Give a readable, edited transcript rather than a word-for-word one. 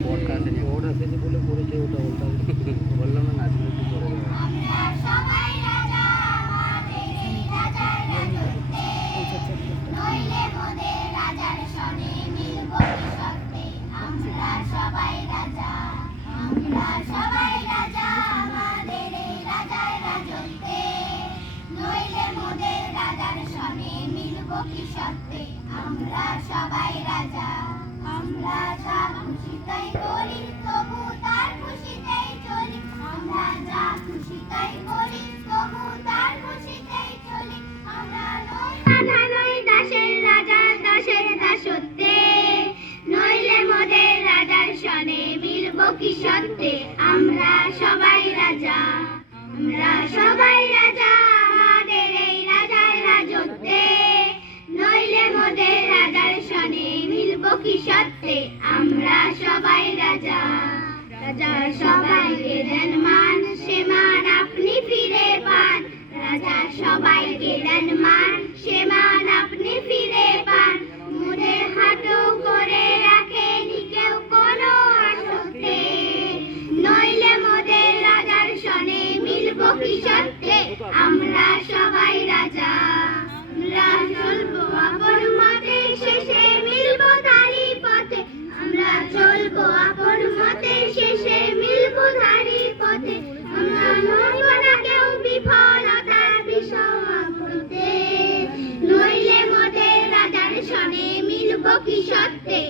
Vote আসেনি বলে করেছে ওটা ওটা বললাম না নাচগুলো একটু করে দেবে। আমরা সবাই রাজা, আমরা যা খুশি তাই করি, তবু তার খুশিতেই চলি। আমরা যা খুশি তাই করি, তবু তার খুশিতেই চলি। আমরা নই রাজা নই দাসের রাজা, দাসের দাসত্বে, নইলে মোদের রাজার সনে মিলব কি সত্যে। আমরা সবাই রাজা, আমরা সবাই রাজা, আমাদের এই রাজার রাজত্বে, নইলে মোদের রাজার সনে মিলব কি সত্যে। আমরা সবাই রাজা, রাজা সবাইকে দেন মান, সে মান আপনি ফিরে পান। রাজা সবাইকে দেন মান, সে মান আপনি ফিরে পান। মোদের হাঁটু করে রাখেনি কেউ কোনো আসতে, নইলে মোদের রাজার সনে মিলব কি সত্যে। আমরা সবাই রাজা, আমরা চলবো আপন মতে, শেষে মিলব তারি পথে। আমরা চলবো আপন মতে, শেষে মিলব তারি পথে। আমরা নইব না কেউ বিফলতার বিষয়তে, নইলে মোদের রাজার সনে মিলব কি সত্যে।